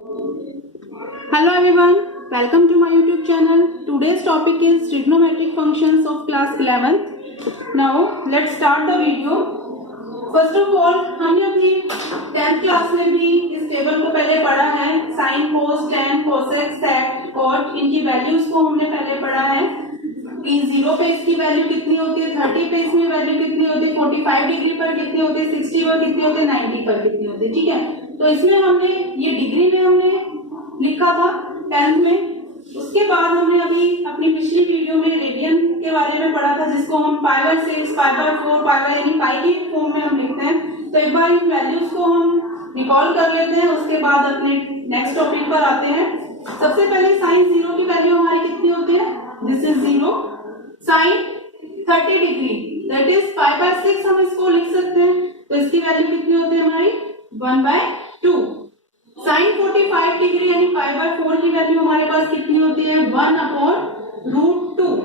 Hello everyone, welcome to my YouTube channel. Today's topic is trigonometric functions of class 11th. Now let's start the video. First of all, हमने अभी 10th class में भी इस table को पहले पढ़ा है. साइन, कोस, टेन, कोसेक, सेक, cot, इनकी वैल्यूज को हमने पहले पढ़ा है कि 0 पे इसकी वैल्यू कितनी होती है, 30 पे इसमें वैल्यू कितनी होती है, 45 डिग्री पर कितनी होती है, 60 पर कितनी होती है, 90 पर कितनी होती है. ठीक है, तो इसमें हमने ये डिग्री में हमने लिखा था 10th में. उसके बाद हमने अभी अपनी पिछली वीडियो में रेडियन के बारे में पढ़ा था, जिसको हम π/6, π/4, π यानी पाई की फॉर्म में हम लिखते हैं. तो एक बार इन वैल्यूज को हम रिकॉल कर लेते हैं, उसके बाद अपने नेक्स्ट टॉपिक पर आते हैं. सबसे पहले साइन 0 की वैल्यू हमारी कितनी होती है, this is 0. Sine 30 degree that is π/6 हम इसको लिख सकते हैं. तो इसकी वैल्यू कितनी होती है हमारी 1/2. साइन 45 डिग्री यानी π/4 की वैल्यू हमारे पास कितनी होती है 1/√2.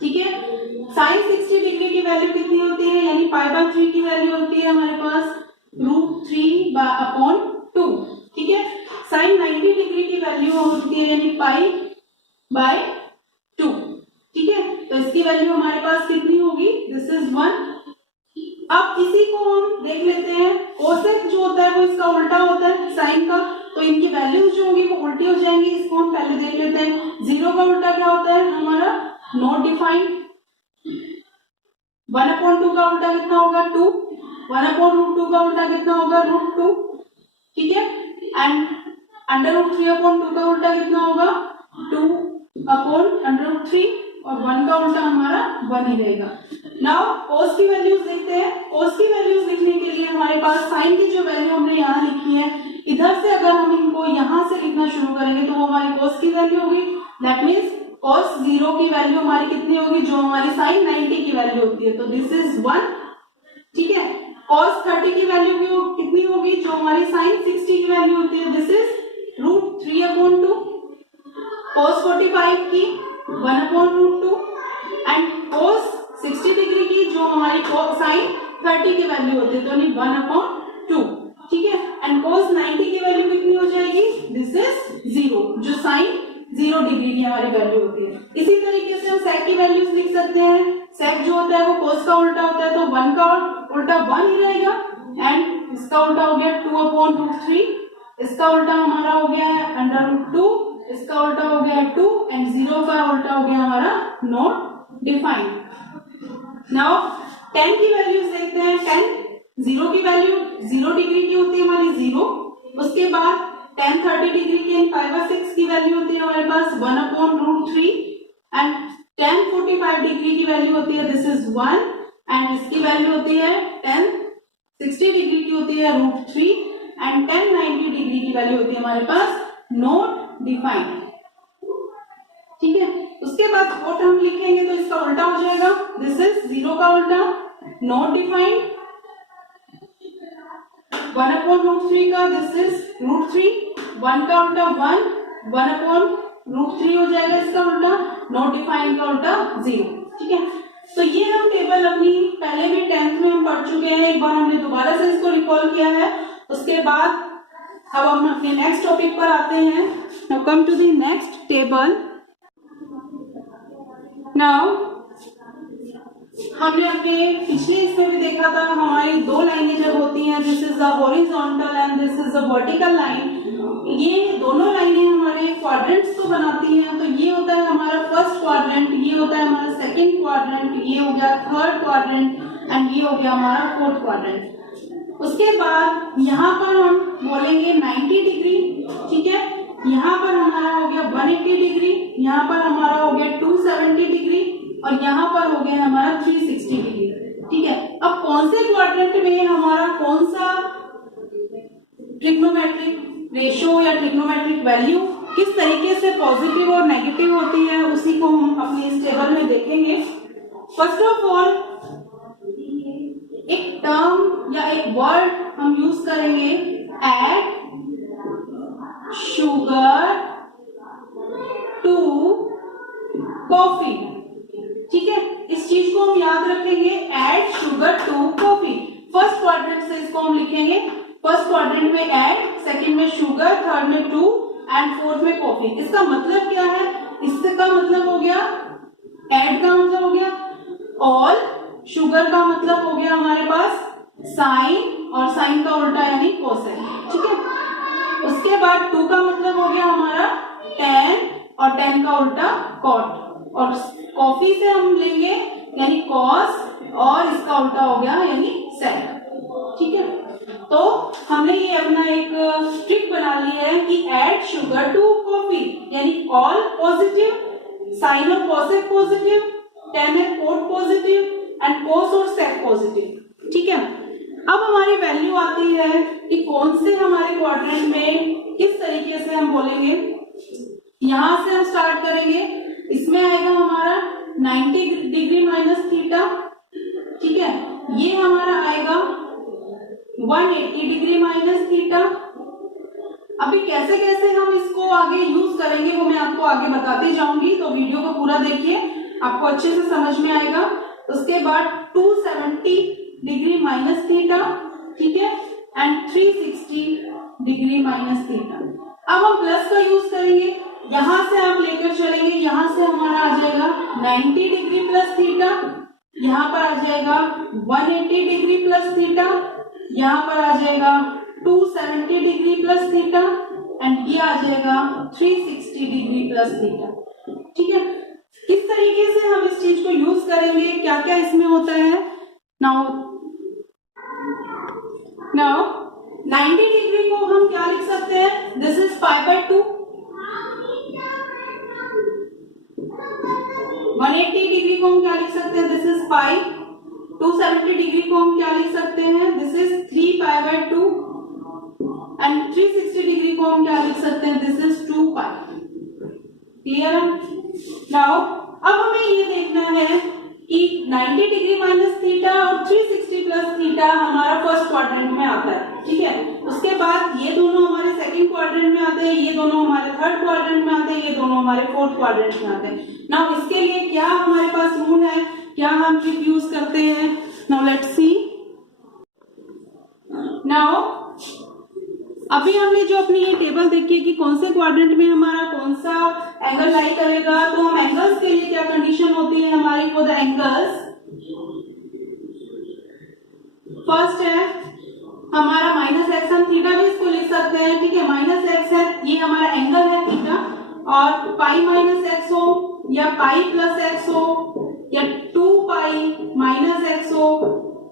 ठीक है. साइन 60 डिग्री की वैल्यू कितनी होती है यानी π/3 की वैल्यू होती है हमारे पास √3/2. ठीक है. साइन 90 डिग्री की वैल्यू होती है यानी π/2. ठीक है. तो इसकी वैल्यू हमारे पास कितनी होगी, दिस इज 1. अब इसी को हम देख लेते हैं. कोसेक जो होता है वो इसका उल्टा होता है साइन का, तो इनकी वैल्यूज जो होंगी वो उल्टी हो जाएंगी. इसको हम पहले देख लेते हैं. 0 का उल्टा क्या होता है हमारा नॉट डिफाइंड. 1/2 का उल्टा कितना होगा 2. 1/√2 का उल्टा कितना होगा √2. ठीक है. एंड √3/2 का उल्टा कितना होगा 2/√3 और 1 का उल्टा हमारा 1 ही रहेगा. नाउ कोस की वैल्यूज देखते हैं. कोस की वैल्यूज लिखने के लिए हमारे पास साइन की जो वैल्यू हमने यहाँ लिखी है, इधर से अगर हम इनको यहाँ से लिखना शुरू करेंगे तो वो हमारी कोस की वैल्यू होगी. दैट मीन्स कोस 0 की वैल्यू हमारी कितनी होगी, जो हमारी साइन 90 की वैल्यू होती है, तो दिस इज 1. ठीक है. कोस 30 की वैल्यू कितनी होगी, जो हमारी साइन 60 की वैल्यू होती है, दिस इज √3/2. कोस 45 की 1/√2 एंड कोस 60 डिग्री की जो हमारी साइन 30 की वैल्यू होती है, तो नहीं 1/2. ठीक है. एंड कोस 90 की वैल्यू कितनी हो जाएगी, दिस इज 0, जो साइन 0 डिग्री की हमारी वैल्यू होती है. इसी तरीके से हम सेक की वैल्यूज लिख सकते हैं. सेक जो होता है वो कोस का उल्टा होता है, तो 1 का उल्टा 1 ही रहेगा. एंड इसका उल्टा हो गया 2/√3. इसका उल्टा हमारा हो गया है √2. इसका उल्टा हो गया 2 एंड 0 का उल्टा हो गया हमारा नॉट डिफाइंड. नाउ 10 की वैल्यूज देखते हैं. 0 की वैल्यू 0 डिग्री की होती है हमारी 0. उसके बाद 10 30 डिग्री की π/6 की वैल्यू होती है हमारे पास 1/√3 एंड 10 45 डिग्री की वैल्यू होती है, दिस इज 1. एंड इसकी वैल्यू होती है 10 60 डिग्री की होती है √3 एंड 10 90 डिग्री की वैल्यू होती है हमारे पास नॉट डिफाइंड. ठीक है. उसके बाद कोट हम लिखेंगे तो इसका उल्टा हो जाएगा, दिस इज 0 का उल्टा नॉट डिफाइंड. 1/√3 का दिस इज √3. 1 का उल्टा 1. 1/√3 हो जाएगा इसका उल्टा. नॉट डिफाइंड का उल्टा 0. ठीक है. तो ये हम टेबल अपनी पहले भी 10th में हम पढ़ चुके हैं. एक बार हमने दोबारा से इसको रिकॉल किया है. उसके बाद अब हम अपने नेक्स्ट टॉपिक पर आते हैं. Now come to the next table. Now हमने अपने पिछले इसमें भी देखा था हमारी दो लाइनें जब होती हैं, this is the horizontal and this is the vertical line. ये दोनों लाइनें हमारे क्वाड्रेंट्स को बनाती हैं. तो ये होता है हमारा फर्स्ट क्वाड्रेंट, ये होता है हमारा सेकंड क्वाड्रेंट, ये हो गया थर्ड क्वाड्रेंट एंड ये हो गया हमारा फोर्थ क्वाड्रेंट. उसके बाद यहाँ पर हम बोलेंगे 90 डिग्री. ठीक है. यहाँ पर हमारा हो गया 180 डिग्री, यहाँ पर हमारा हो गया 270 डिग्री और यहाँ पर हो गया हमारा 360 डिग्री. ठीक है. अब कौन से क्वाड्रेंट में हमारा कौन सा ट्रिग्नोमेट्रिक रेशियो या ट्रिग्नोमेट्रिक वैल्यू किस तरीके से पॉजिटिव और नेगेटिव होती है, उसी को हम अपने इस टेबल में देखेंगे. फर्स्ट ऑफ ऑल एक टर्म या एक वर्ड हम यूज करेंगे, ऐड शुगर टू कॉफी. ठीक है. इस चीज को हम याद रखेंगे, add sugar to coffee. First quadrant से इसको हम लिखेंगे. फर्स्ट क्वाड्रेंट में ऐड सेकंड में शुगर, थर्ड में 2 एंड फोर्थ में कॉफी। इसका मतलब क्या है? इसका मतलब हो गया एड का मतलब हो गया ऑल, शुगर का मतलब हो गया हमारे पास साइन और साइन का उल्टा यानी कोसेक, ठीक है। उसके बाद 2 का मतलब हो गया हमारा tan और tan का उल्टा cot, और कॉफी से हम लेंगे यानी cos और इसका उल्टा हो गया यानी sec, ठीक है। तो हमने ये अपना एक ट्रिक बना ली है कि ऐड शुगर टू कॉफी, यानी ऑल पॉजिटिव, साइन और cosec positive, tan and cot positive and cos और sec पॉजिटिव, ठीक है। अब हमारी वैल्यू आती है कि कौन से हमारे क्वाड्रेंट में किस तरीके से हम बोलेंगे। यहां से हम स्टार्ट करेंगे, इसमें आएगा हमारा 90 डिग्री माइनस थीटा, ठीक है। ये हमारा आएगा 180 डिग्री माइनस थीटा। अभी कैसे कैसे हम इसको आगे यूज करेंगे वो मैं आपको आगे बताती जाऊंगी, तो वीडियो को पूरा देखिए, आपको अच्छे से समझ में आएगा। उसके बाद 270 डिग्री माइनस थीटा, ठीक है, एंड 360 डिग्री माइनस थीटा। अब हम प्लस का यूज करेंगे, यहां से आप लेकर चलेंगे, यहां से हमारा आ जाएगा 90 डिग्री प्लस थीटा, यहां पर आ जाएगा 180 डिग्री प्लस थीटा, यहां पर आ जाएगा 270 डिग्री प्लस थीटा एंड ये आ जाएगा 360 डिग्री प्लस थीटा, ठीक है। किस तरीके से हम इस चीज को यूज करेंगे, क्या क्या इसमें होता है। नाउ 90 डिग्री को हम क्या लिख सकते हैं, दिस इज π/2। 180 डिग्री को हम क्या लिख सकते हैं, दिस इज पाई। 270 डिग्री को हम क्या लिख सकते हैं, दिस इज 3π/2 एंड 360 डिग्री को हम क्या लिख सकते हैं, दिस इज 2π। क्लियर है। नाउ अब हमें ये देखना है कि 90 डिग्री माइनस थीटा और 360 प्लस थीटा हमारा फर्स्ट क्वाड्रेंट में आता है, ठीक है। उसके बाद ये दोनों हमारे सेकंड क्वाड्रेंट में आते हैं, ये दोनों हमारे थर्ड क्वाड्रेंट में आते हैं, ये दोनों हमारे फोर्थ क्वाड्रेंट में आते हैं। नाउ इसके लिए क्या हमारे पास रूल है, क्या हम ट्रिक यूज करते हैं। Now let's see. नाउ अभी हमने जो अपनी ये टेबल देखी है कि कौन से क्वाड्रेंट में हमारा कौन सा एंगल लाई करेगा, तो हम एंगल्स के लिए क्या कंडीशन होती है हमारी फॉर द एंगल्स। फर्स्ट है हमारा -x, हम थीटा भी इसको लिख सकते हैं, ठीक है। -x है, ये हमारा एंगल है थीटा, और π-x हो या π+x हो या 2π-x हो,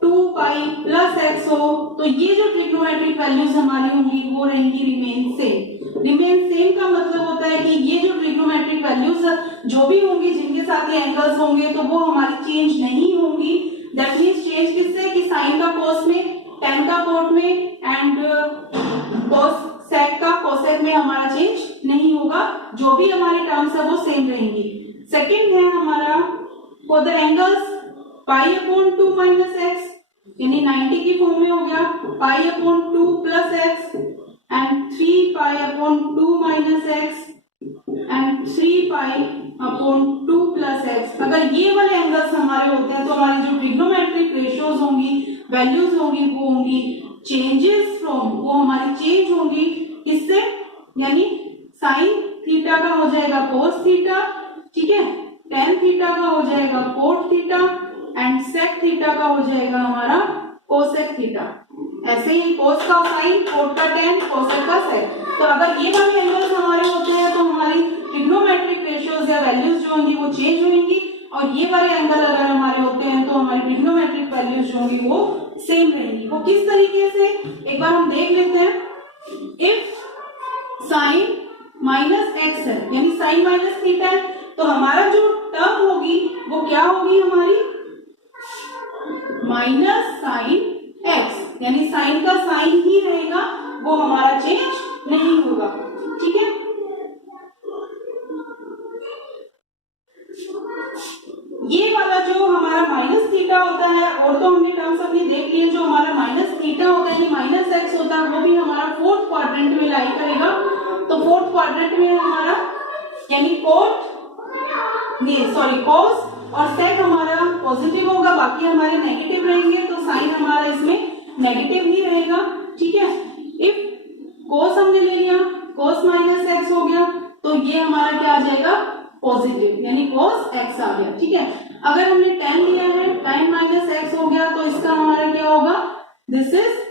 2π+x हो, तो ये जो ट्रिग्नोमेट्रिक वैल्यूज हमारी होंगी वो रहेंगी रिमेन सेम। रिमेन सेम का मतलब होता है कि ये जो ट्रिग्नोमेट्रिक वैल्यूज जो भी होंगी, जिनके साथ ये एंगल्स होंगे, तो वो हमारी चेंज नहीं होंगी। दैट मीन्स चेंज किससे, कि साइन का कोस में, tan का कोट में एंड कोस सेक का कोसेक में हमारा चेंज नहीं होगा, जो भी हमारी टर्म्स है वो सेम रहेंगी। सेकंड है हमारा फॉर द एंगल्स π/2 - x, यानी 90 की फॉर्म में हो गया π/2 + x and 3π/2 - x and 3π/2 + x। अगर ये वाले एंगल्स हमारे होते हैं तो हमारी जो ट्रिग्नोमेट्रिक रेशियोज होंगी, वैल्यूज होंगी, वो होंगी चेंजेस फ्रॉम, वो हमारी चेंज होंगी किससे, यानी साइन थीटा का हो जाएगा कोस थीटा, ठीक है, tan थीटा का हो जाएगा cot theta and sec theta का हो जाएगा हमारा कोसेक थीटा। ऐसे ही कोस का साइन, कोट का tan, कोसेक का सेक। तो अगर ये वाले एंगल्स हमारे होते हैं तो हमारी ट्रिग्नोमेट्रिक रेशियोज या वैल्यूज जो होंगी वो चेंज होंगी, और ये वाले एंगल अगर हमारे होते हैं तो हमारी ट्रिग्नोमेट्रिक वैल्यूज जो होंगी वो सेम रहेंगी। वो किस तरीके से, एक बार हम देख लेते हैं। इफ साइन -x है, यानी साइन माइनस थीटा है, तो हमारा जो टर्म होगी वो क्या होगी हमारी, -sin x, यानी साइन का साइन ही रहेगा, वो हमारा चेंज नहीं होगा, ठीक है। ये वाला जो हमारा माइनस थीटा होता है, और तो हमने टर्म्स अपनी देख ली है, जो हमारा माइनस थीटा होता है, -x होता है, वो भी हमारा फोर्थ क्वाड्रेंट में लाई करेगा। तो फोर्थ क्वाड्रेंट में हमारा यानी कोस और सेक हमारा पॉजिटिव होगा, बाकी हमारे नेगेटिव रहेंगे, तो साइन हमारा इसमें नेगेटिव ही रहेगा, ठीक है। इफ कोस cos x आ गया, ठीक है। अगर हमने tan लिया है, tan माइनस x हो गया, तो इसका हमारा क्या होगा, दिस इज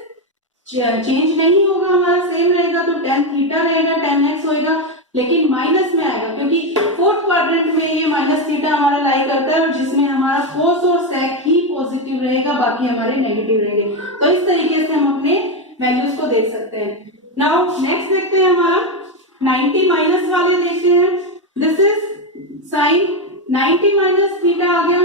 चेंज नहीं होगा, हमारा सेम रहेगा, तो tan थीटा रहेगा, tan x होएगा, लेकिन माइनस में आएगा क्योंकि फोर्थ क्वाड्रेंट में ये माइनस थीटा हमारा लाई करता है, और जिसमें हमारा कोस और सेक ही पॉजिटिव रहेगा, बाकी हमारे नेगेटिव रहेंगे। तो इस तरीके से हम अपने वैल्यूज को देख सकते हैं। नाउ नेक्स्ट देखते हैं, हमारा 90 माइनस वाले देखते हैं। This is sine 90 minus theta आ गया,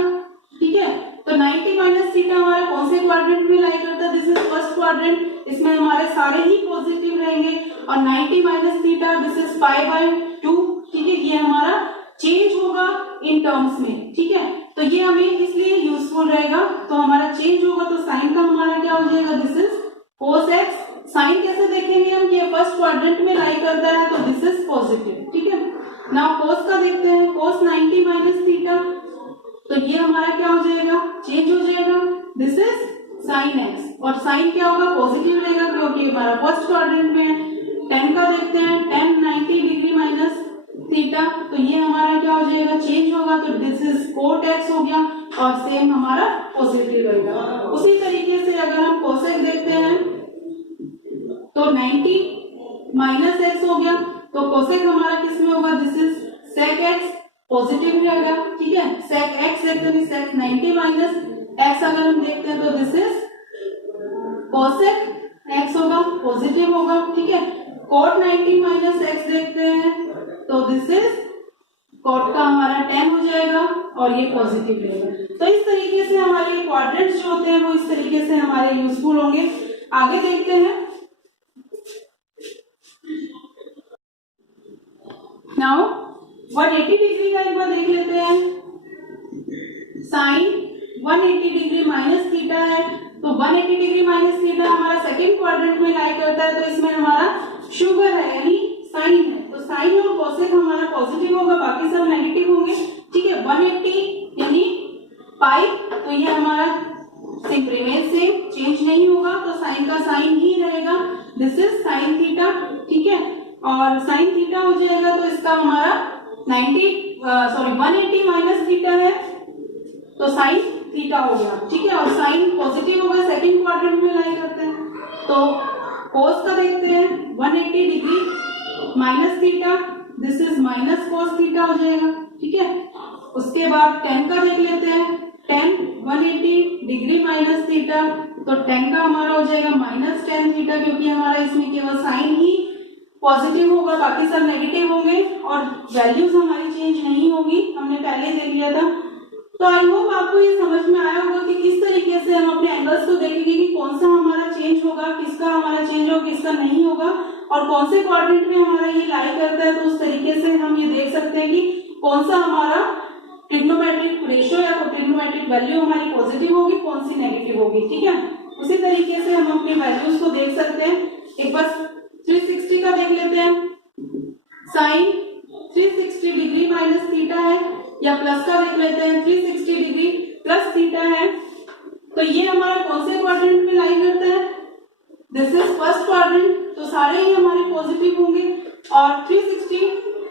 ठीक है। तो 90 माइनस थीटा हमारा कौन से क्वाड्रेंट में लाई करता है, दिस इज फर्स्ट क्वाड्रेंट, इसमें हमारे सारे ही पॉजिटिव रहेंगे। और 90 minus theta this is pi by 2, ठीक है। ये हमारा चेंज होगा इन टर्म्स में, ठीक है। तो ये हमें इसलिए यूजफुल रहेगा, तो हमारा चेंज होगा, तो साइन का हमारा क्या हो जाएगा, this is cos x. Sine कैसे देखेंगे हम, ये फर्स्ट क्वाड्रेंट में लाई करता है, तो दिस इज पॉजिटिव, ठीक है। नाउ कोस का देखते हैं, कोस 90 माइनस थीटा, तो ये हमारा क्या हो जाएगा, चेंज हो जाएगा, दिस इज साइन एक्स। और साइन क्या होगा, पॉजिटिव रहेगा क्योंकि हमारा फर्स्ट क्वाड्रेंट में है। tan का देखते हैं, tan 90 डिग्री माइनस थीटा, तो ये हमारा क्या हो जाएगा, चेंज होगा, तो दिस इज कोट एक्स हो गया, और सेम हमारा पॉजिटिव रहेगा। उसी तरीके से अगर हम कोसेक देखते हैं, तो 90 माइनस एक्स हो गया, तो कोसेक हमारा किस में होगा, this is sec x, positive रहेगा, ठीक है। सेक एक्स देखते हैं, सेक 90 माइनस एक्स अगर हम देखते हैं, तो दिस इज कोसेक एक्स होगा, पॉजिटिव होगा, ठीक है। कोट 90 माइनस एक्स देखते हैं, तो दिस इज कोट का हमारा tan हो जाएगा, और ये पॉजिटिव रहेगा। तो इस तरीके से हमारे क्वाड्रेंट्स जो होते हैं वो इस तरीके से हमारे यूजफुल होंगे। आगे देखते हैं, नाउ 180 डिग्री का एक बार देख लेते हैं। साइन 180 डिग्री माइनस थीटा है, तो 180 डिग्री माइनस थीटा हमारा सेकंड क्वाड्रेंट में लाई करता है, तो इसमें हमारा शुगर है यानी साइन है, तो साइन और कोसेक हमारा पॉजिटिव होगा, बाकी सब नेगेटिव होंगे, ठीक है। 180 यानी पाई, तो ये हमारा सिर्फ रिमेन सेम, चेंज नहीं होगा, तो साइन का साइन ही रहेगा, दिस इज साइन थीटा, ठीक है। और साइन थीटा हो जाएगा, तो इसका हमारा 180 माइनस थीटा है, तो साइन थीटा हो गया, ठीक है। और साइन पॉजिटिव होगा, सेकंड क्वाड्रेंट में लाई करते हैं। तो कोस का देखते हैं, 180 degree minus theta, this is minus cos theta हो जाएगा, ठीक है। उसके बाद tan का देख लेते हैं, tan 180 डिग्री माइनस थीटा, तो tan का हमारा हो जाएगा माइनस tan थीटा, क्योंकि हमारा इसमें केवल साइन ही पॉजिटिव होगा, बाकी सब नेगेटिव होंगे, और वैल्यूज हमारी चेंज नहीं होगी, हमने पहले देख लिया था। तो आई होप आपको ये समझ में आया होगा कि किस तरीके से हम अपने एंगल्स को देखेंगे कि कौन सा हमारा चेंज होगा, किसका हमारा चेंज होगा, किसका नहीं होगा, और कौन से क्वाड्रेंट में हमारा ये लाई करता है। तो उस तरीके से हम ये देख सकते हैं कि कौन सा हमारा ट्रिग्नोमेट्रिक रेशियो या ट्रिग्नोमेट्रिक वैल्यू हमारी पॉजिटिव होगी, कौन सी नेगेटिव होगी, ठीक है। उसी तरीके से हम अपनी वैल्यूज को देख सकते हैं। एक बार 360 का देख लेते हैं, साइन 360 डिग्री माइनस थीटा है, या प्लस का देख लेते हैं, 360 डिग्री प्लस थीटा है, तो ये हमारा कौन से क्वाड्रेंट में लाई करता है, दिस इज फर्स्ट क्वाड्रेंट, तो सारे ही हमारे पॉजिटिव होंगे। और 360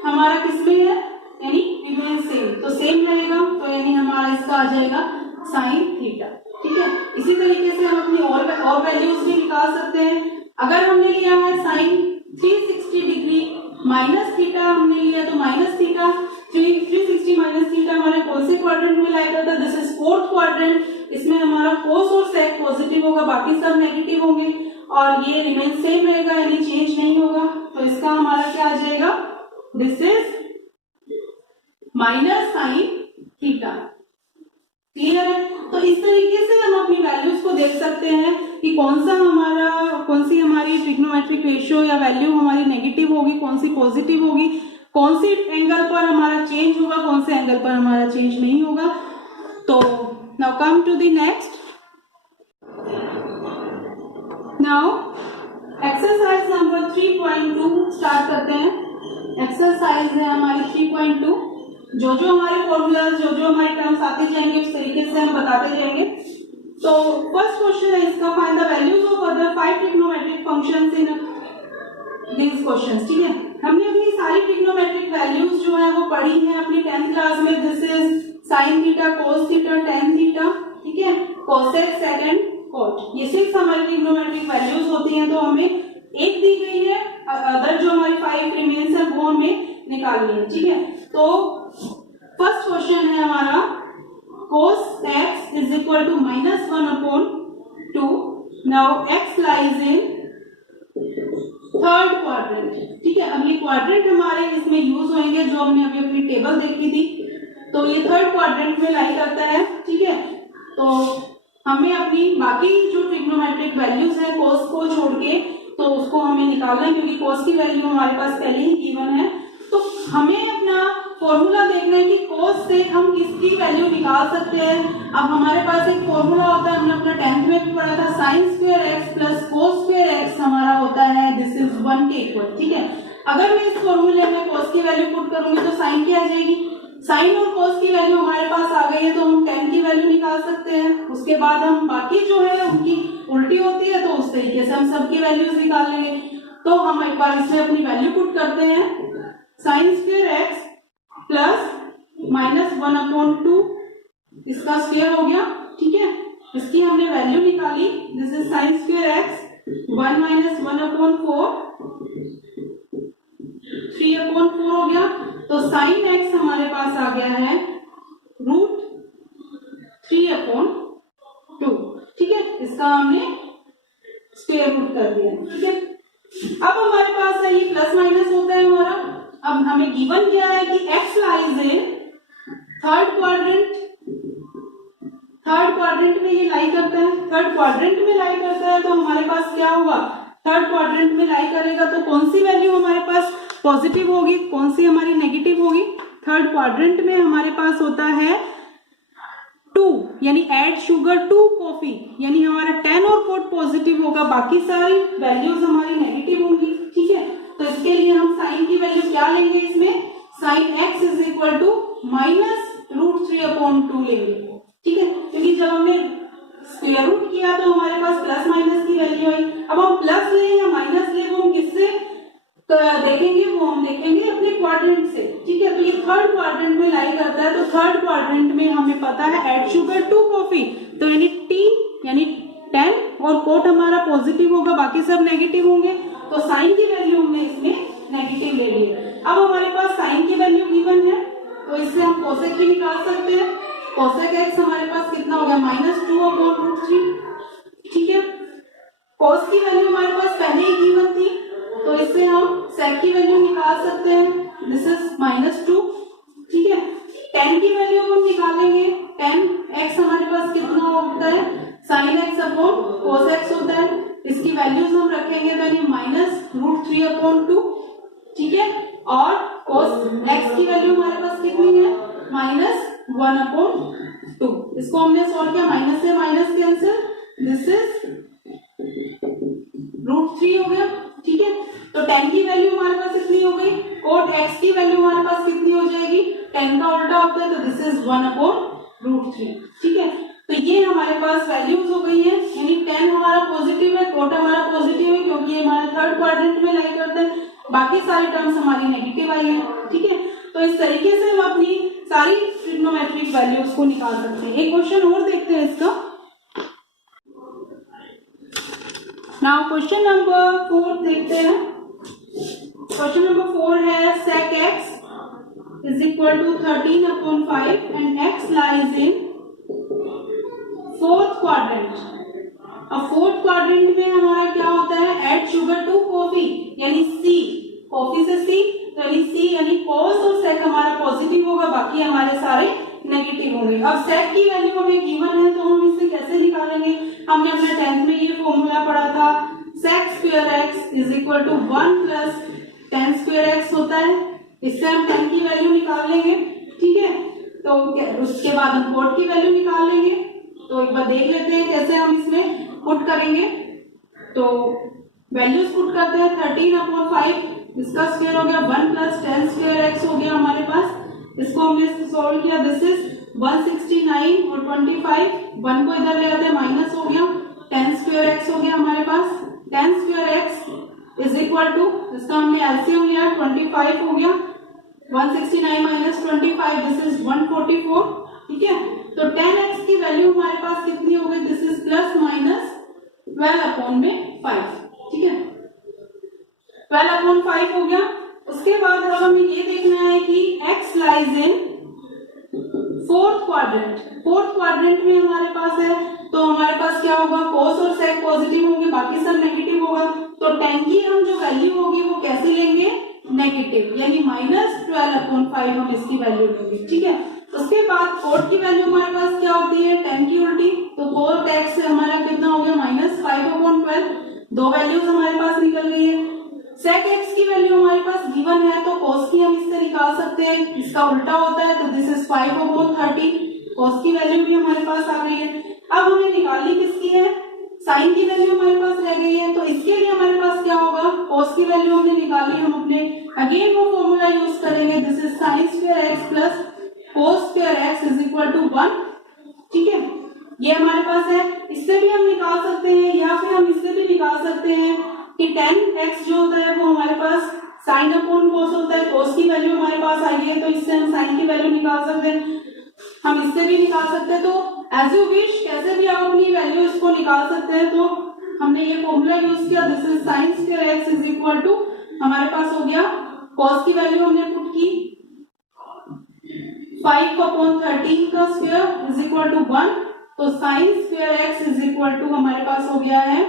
हमारा किसमें है, यानी रिमेन सेम, तो सेम रहेगा, तो यानी हमारा इसका आ जाएगा साइन थीटा, ठीक है। इसी तरीके से हम अपनी और वैल्यूज भी निकाल सकते हैं। अगर हमने लिया है साइन 360 डिग्री माइनस थीटा हमने लिया, तो माइनस थीटा 360 माइनस थीटा हमारे कौन से क्वाड्रेंट में लाई करता है, दिस इज फोर्थ क्वाड्रेंट, इसमें हमारा कोस और सेक पॉजिटिव होगा, बाकी सब नेगेटिव होंगे, और ये रिमेन सेम रहेगा यानी चेंज नहीं होगा, तो इसका हमारा क्या आ जाएगा, this is minus sine theta. Clear है। तो इस तरीके से हम अपनी वैल्यूज को देख सकते हैं कि कौन सी हमारी ट्रिग्नोमेट्रिक रेशियो या वैल्यू हमारी नेगेटिव होगी, कौन सी पॉजिटिव होगी, कौन सी एंगल पर हमारा चेंज होगा, कौन से एंगल पर हमारा चेंज नहीं होगा। तो now come to the next. Now exercise number 3.2 start करते हैं। एक्सरसाइज है हमारी 3.2। जो हमारे फॉर्मूलाज, जो हमारी टर्म्स आते जाएंगे उस तरीके से हम बताते जाएंगे। तो फर्स्ट क्वेश्चन है इसका, find the values of other 5 trigonometric functions in these questions, ठीक है। हमने अपनी सारी ट्रिग्नोमेट्रिक वैल्यूज जो है वो पढ़ी है अपनी 10th क्लास में। This is sine theta, cos theta, tan theta, ठीक है, कोसेक, सेकंड, कोट, ये 6 हमारी ट्रिग्नोमेट्रिक वैल्यूज होती हैं। तो हमें एक दी गई है, अदर जो हमारी 5 रिमेन्स है वो हमें निकालनी है, ठीक है। तो फर्स्ट क्वेश्चन है हमारा cos x is equal to -1/2। now x lies in third quadrant, ठीक है। अब ये क्वाड्रेंट हमारे इसमें यूज होंगे जो हमने अभी अपनी टेबल देखी थी। तो ये थर्ड क्वाड्रेंट में लाई करता है, ठीक है। तो हमें अपनी बाकी जो ट्रिग्नोमेट्रिक वैल्यूज है cos को छोड़ के, तो उसको हमें निकालना है क्योंकि cos की वैल्यू हमारे पास पहले ही गिवन है। तो हमें अपना फॉर्मूला देखना है कि cos से हम किसकी वैल्यू निकाल सकते हैं। अब हमारे पास एक फॉर्मूला होता है, हमने अपना 10th में भी पढ़ा था, sin square x plus cos square x हमारा होता है दिस इज 1 के इक्वल, ठीक है। अगर मैं इस फॉर्मूले में cos की वैल्यू पुट करूंगी तो sin क्या आ जाएगी, sin और cos की वैल्यू हमारे पास आ गई है तो हम 10 की वैल्यू निकाल सकते हैं। उसके बाद हम बाकी जो है उनकी उल्टी होती है तो उस तरीके से हम सबकी वैल्यूज निकाल लेंगे। तो हम एक बार इसमें अपनी वैल्यू पुट करते हैं, sin स्क्वायर x प्लस -1/2 इसका स्क्वायर हो गया, ठीक है। इसकी हमने वैल्यू निकाली, this is sin square x 1 - 1/4 3/4 हो गया। तो sin x हमारे पास आ गया है √3/2, ठीक है। इसका हमने स्क्वायर रूट कर दिया, ठीक है। अब हमारे पास है ये प्लस माइनस होता है हमारा। अब हमें गिवन क्या है कि x lies in third quadrant, third quadrant में ये लाई करता है, थर्ड क्वाड्रेंट में लाई करता है। तो हमारे पास क्या होगा, थर्ड क्वाड्रेंट में लाई करेगा तो कौन सी वैल्यू हमारे पास पॉजिटिव होगी, कौन सी हमारी नेगेटिव होगी। थर्ड क्वाड्रेंट में हमारे पास होता है 2 यानी एड शुगर टू कॉफी, यानी हमारा 10 और कोट पॉजिटिव होगा, बाकी सारी वैल्यूज हमारी नेगेटिव होंगी, ठीक है। तो इसके लिए हम साइन की वैल्यू क्या लेंगे, इसमें sine x is equal to -√3/2 लेंगे, ठीक है। क्योंकि जब हमने स्क्वायर रूट किया तो हमारे पास प्लस माइनस की वैल्यू आई। अब हम प्लस ले या माइनस ले वो हम किससे देखेंगे, वो हम देखेंगे अपने क्वाड्रेंट से, ठीक है। तो ये थर्ड क्वाड्रेंट में लाई करता है। तो थर्ड क्वाड्रेंट में हमें पता है एड शुगर टू कॉफी, तो यानी t यानी 10 और कोट हमारा पॉजिटिव होगा, बाकी सब नेगेटिव होंगे। तो साइन की वैल्यू हमने इसमें नेगेटिव ले ली है। अब हमारे पास साइन की वैल्यू गिवन है तो इससे हम कोसेक की निकाल सकते हैं। कोसेक x हमारे पास कितना हो गया, -2/√3, ठीक है। कोस की वैल्यू हमारे पास पहले ही गिवन थी तो इससे हम सेक की वैल्यू निकाल सकते हैं, दिस इज -2, ठीक है। 10 की वैल्यू हम निकालेंगे, 10x हमारे पास कितना होता है, sin x/cos x होता है। इसकी वैल्यूज हम रखेंगे तो ये -√3/2, ठीक है। और cos x की वैल्यू हमारे पास कितनी है, -1/2। इसको हमने सॉल्व किया, माइनस से माइनस कैंसिल, दिस इज √3 हो गया, ठीक है। तो 10 की वैल्यू हमारे पास कितनी हो गई, कोट x की वैल्यू हमारे पास कितनी हो जाएगी, 10 का उल्टा होता है तो दिस इज 1/√3, ठीक है। तो ये हमारे पास वैल्यूज हो गई है, यानी 10 हमारा पॉजिटिव है, कोट हमारा पॉजिटिव है क्योंकि ये हमारे थर्ड क्वाड्रेंट में लाई करता है, बाकी सारी टर्म्स हमारी नेगेटिव आई है, ठीक है। तो इस तरीके से हम अपनी सारी ट्रिग्नोमेट्रिक वैल्यूज को निकाल सकते हैं। एक क्वेश्चन और देखते हैं इसका। नाउ क्वेश्चन नंबर 4 देखते हैं। क्वेश्चन नंबर 4 है sec x is equal to 13/5 and x lies in fourth quadrant. अब फोर्थ क्वाड्रेंट में हमारा क्या होता है, एड शुगर टू कॉफी, यानी सी, कॉफी से सी, तो यानी सी यानी cos और sec हमारा पॉजिटिव होगा, बाकी हमारे सारे नेगेटिव होंगे। अब sec की वैल्यू हमें गिवन है तो हम इसे कैसे निकालेंगे, हमने अपने 10th में ये फॉर्मूला पढ़ा था, sec square x is equal to 1 plus tan square x होता है। इससे हम tan की वैल्यू निकाल लेंगे, ठीक है। तो उसके बाद हम कोट की वैल्यू निकाल लेंगे। तो एक बार देख लेते हैं कैसे हम इसमें पुट करेंगे। तो वैल्यूज पुट करते हैं, 13/5 इसका स्क्वायर हो गया 1 प्लस tan स्क्वायर x हो गया हमारे पास। इसको हमने सॉल्व किया, दिस इज 169 और 25, 1 को इधर ले आते हैं, माइनस हो गया, tan स्क्वायर x हो गया हमारे पास। tan square x is equal to इसका हमने एलसीएम लिया 25 हो गया, 169 माइनस 25 दिस इज 144, ठीक है। तो 10x की वैल्यू हमारे पास कितनी हो गई, दिस इज प्लस माइनस 12/5, ठीक है, 12/5 हो गया। उसके बाद अब हमें ये देखना है कि x lies in fourth quadrant में हमारे पास है, तो हमारे पास क्या होगा, cos और sec पॉजिटिव होंगे, बाकी सब नेगेटिव होगा। तो tan की हम जो वैल्यू होगी वो कैसे लेंगे, नेगेटिव, यानी -12/5 हम इसकी वैल्यू लेंगे, ठीक है। उसके बाद कोट की वैल्यू हमारे पास क्या होती है, tan की उल्टी, तो कोट x से हमारा कितना हो गया, -5/12, दो वैल्यूज हमारे पास निकल गई है। sec x की वैल्यू हमारे पास गिवन है, तो cos की हम इससे निकाल सकते हैं, इसका उल्टा होता है, तो दिस इज 5/30, cos की वैल्यू भी हमारे पास आ गई है। अब हमें निकालनी किसकी है, साइन की वैल्यू हमारे पास रह गई है, तो इसके लिए हमारे पास क्या होगा, cos की वैल्यू हमने निकाली, हम अपने अगेन वो फॉर्मूला यूज करेंगे, this is sin square x plus cos square x is equal to 1, ठीक है, ये हमारे पास है। इससे भी हम निकाल सकते हैं, या फिर हम इससे भी निकाल सकते हैं कि tan x जो होता है वो हमारे पास sin अपॉन cos होता है, cos की वैल्यू हमारे पास आई है, तो इससे हम sin की वैल्यू निकाल सकते हैं, हम इससे भी निकाल सकते हैं। तो एज यू विश, कैसे भी आप अपनी वैल्यू इसको निकाल सकते हैं। तो हमने ये फॉर्मूला यूज किया, this is sin square x is equal to, हमारे पास हो गया cos की वैल्यू हमने पुट की 5/13 का स्क्वायर इज इक्वल टू 1, तो sin square x is equal to हमारे पास हो गया है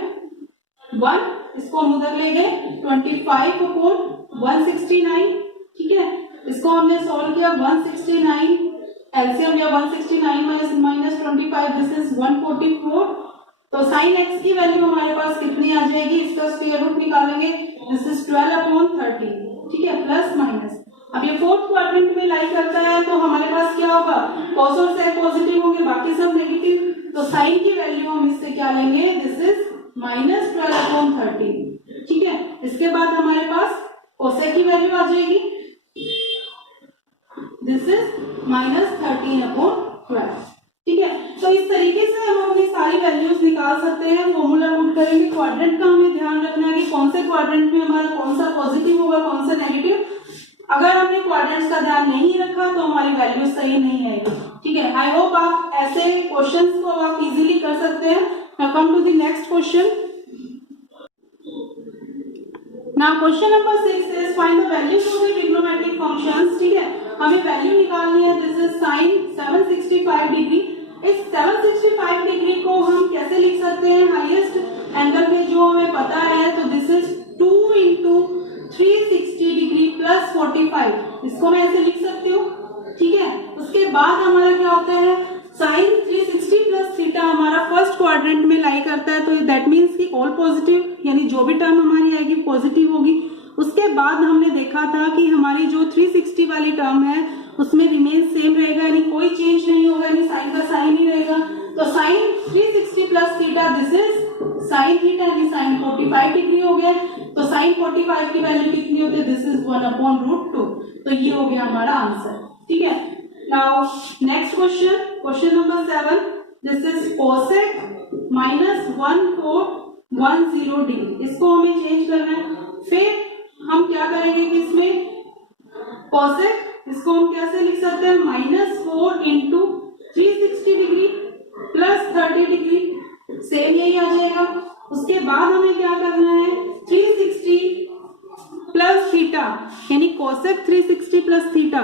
1, इसको हम उधर ले गए 25/169, ठीक है, इसको हमने सॉल्व किया 169, एलसीएम या 169 माइनस 25 दिस इज 144, तो sin x की वैल्यू हमारे पास कितनी आ जाएगी, इसका स्क्वायर रूट निकालेंगे, दिस इज 12/13, ठीक है, प्लस माइनस। अब ये फोर्थ क्वाड्रेंट में लाई करता है, तो हमारे पास क्या होगा, cos और sec पॉजिटिव होंगे, बाकी सब नेगेटिव, तो sin की वैल्यू हम इससे क्या लेंगे, दिस इज -12/13, ठीक है। इसके बाद हमारे पास cosec की वैल्यू आ जाएगी, दिस इज -13/12, ठीक है। तो इस तरीके से हम अपनी सारी वैल्यूज निकाल सकते हैं, फॉर्मूला पुट करेंगे। क्वाड्रेंट का हमें ध्यान रखना है कि कौन से क्वाड्रेंट में हमारा कौन सा पॉजिटिव होगा, कौन सा नेगेटिव। अगर हमने क्वाड्रेंट्स का ध्यान नहीं रखा तो हमारी वैल्यू सही नहीं आएगी, ठीक है। आई होप आप ऐसे क्वेश्चंस को आप इजीली कर सकते हैं। Now come to the next question. Now question number 6 is find the values of the trigonometric functions, ठीक है, हमें वैल्यू निकालनी है, दिस इज sin 765 डिग्री। इस 765 डिग्री को हम कैसे लिख सकते हैं, हाईएस्ट एंगल में जो हमें पता है, तो this is 2 into 360 degree plus 45, इसको मैं ऐसे लिख सकती हूँ, ठीक है। उसके बाद हमारा क्या होता है, sin 360 प्लस थीटा हमारा फर्स्ट क्वाड्रेंट में लाई करता है, तो दैट मीन्स कि ऑल पॉजिटिव, यानी जो भी टर्म हमारी आएगी पॉजिटिव होगी। उसके बाद हमने देखा था कि हमारी जो 360 वाली टर्म है उसमें रिमेन सेम रहेगा, यानी कोई चेंज नहीं होगा, यानी साइन का साइन ही रहेगा। तो sin 360 plus theta this is sin theta, यानी sin 45 डिग्री हो गया। तो sin 45 की वैल्यू कितनी होती है, दिस इज 1/√2, तो ये हो गया हमारा आंसर, ठीक है। Now next question, question number 7, this is cosec -1410 degree, इसको हमें चेंज करना है। फिर हम क्या करेंगे कि इसमें cosec, इसको हम कैसे लिख सकते हैं, -4 into 360 degree plus 30 degree, same यही आ जाएगा। उसके बाद हमें क्या करना है, 360 प्लस थीटा, यानी cosec 360 plus theta,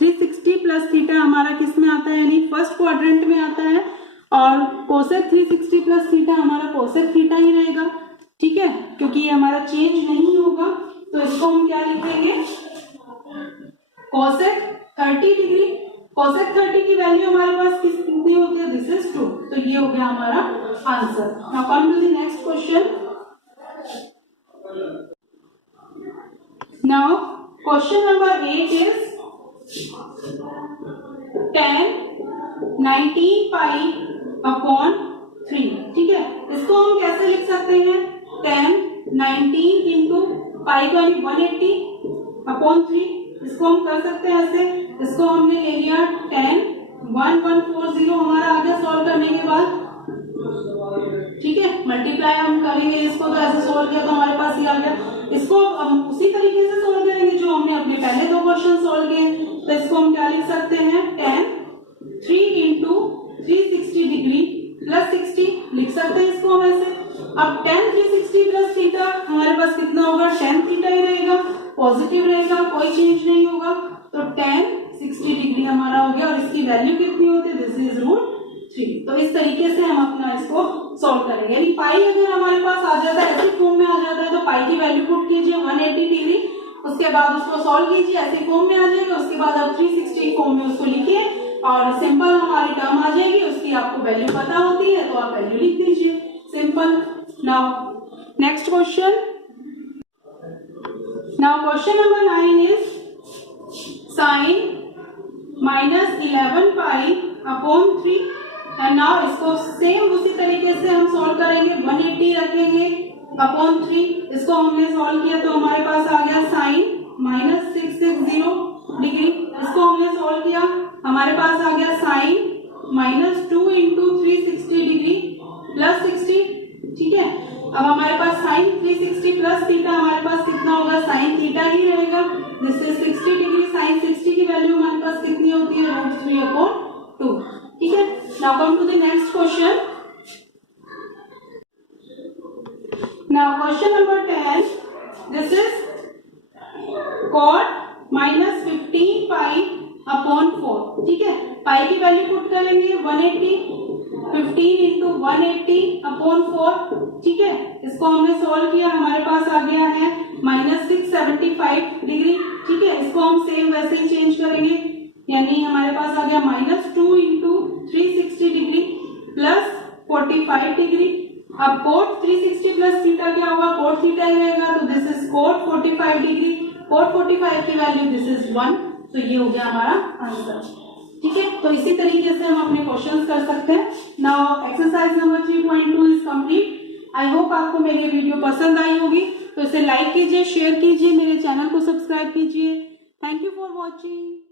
360 plus theta हमारा किस में आता है, यानी फर्स्ट क्वाड्रेंट में आता है, और cosec 360 प्लस थीटा हमारा cosec थीटा ही रहेगा, ठीक है, क्योंकि ये हमारा चेंज नहीं होगा। तो इसको हम क्या लिखेंगे, cosec 30 डिग्री, cosec 30 की वैल्यू हमारे पास कितनी होती है, दिस इज 2, तो ये हो गया हमारा answer. Now come to the next question. Now question number 8 is tan 19 pi upon 3, ठीक है, इसको हम कैसे लिख सकते हैं, tan 19 इंटू पाई का 180 अपॉन 3, इसको हम कर सकते हैं ऐसे। इसको हमने ले लिया tan 1140 हमारा आ गया सॉल्व करने के बाद, ठीक है, मल्टीप्लाई हम करेंगे इसको, तो ऐसे सोल्व किया तो हमारे पास ये आ गया। इसको हम उसी तरीके से सोल्व करेंगे जो हमने अपने पहले दो क्वेश्चन सोल्व किए। तो इसको हम क्या लिख सकते हैं, tan 3 इंटू 360 डिग्री प्लस 60 लिख सकते हैं इसको हम ऐसे। अब tan 360 प्लस थीटा हमारे पास कितना होगा, tan थीटा ही रहेगा, पॉजिटिव रहेगा, कोई चेंज नहीं होगा। तो tan 60 डिग्री हमारा हो गया, और इसकी वैल्यू कितनी होती है, दिस इज √3। तो इस तरीके से हम अपना इसको सॉल्व करेंगे। यानी पाई अगर हमारे पास आ जाता है, ऐसे फॉर्म में आ जाता है, तो पाई की वैल्यू पुट कीजिए 180 डिग्री, उसके बाद उसको सॉल्व कीजिए, ऐसे फॉर्म में आ जाएगा। उसके बाद आप 360 फॉर्म में उसको लिखिए और सिंपल हमारी टर्म आ जाएगी, उसकी आपको वैल्यू पता होती है तो आप वैल्यू लिख दीजिए, simple. Now next question, now question number 9 is sin -11 pi upon 3। And now इसको सेम उसी तरीके से हम सॉल्व करेंगे, 180 रखेंगे अपॉन 3। इसको हमने सॉल्व किया तो हमारे पास आ गया sin -660 डिग्री। इसको हमने सॉल्व किया, हमारे पास आ गया sin -2 इंटू 360 डिग्री प्लस 60। ठीक है, अब हमारे पास sin 360 प्लस थीटा हमारे पास कितना होगा, sin थीटा ही रहेगा, दिस इज 60 डिग्री। sin 60 की वैल्यू हमारे पास कितनी होती है, √3/2। ठीक है, now come to the next question. Now question number 10, this is cot -15 pi upon 4। ठीक है, पाई की वैल्यू पुट करेंगे 180, 15 इंटू 180 अपॉन 4। ठीक है, इसको हमने सॉल्व किया, हमारे पास आ गया है -675 डिग्री। ठीक है, इसको हम सेम वैसे ही चेंज करेंगे, यानी हमारे पास आ गया -2 इंटू 360 डिग्री प्लस 45 डिग्री। अब cot 360 प्लस थीटा क्या होगा, cot थीटा ही रहेगा, तो this is cot 45 degree. cot 45 की वैल्यू दिस इज 1। तो ये हो गया हमारा आंसर। ठीक है, तो इसी तरीके से हम अपने क्वेश्चंस कर सकते हैं। Now exercise number 3.2 is complete. I hope आपको मेरी वीडियो पसंद आई होगी, तो इसे लाइक कीजिए, शेयर कीजिए, मेरे चैनल को सब्सक्राइब कीजिए। Thank you for watching.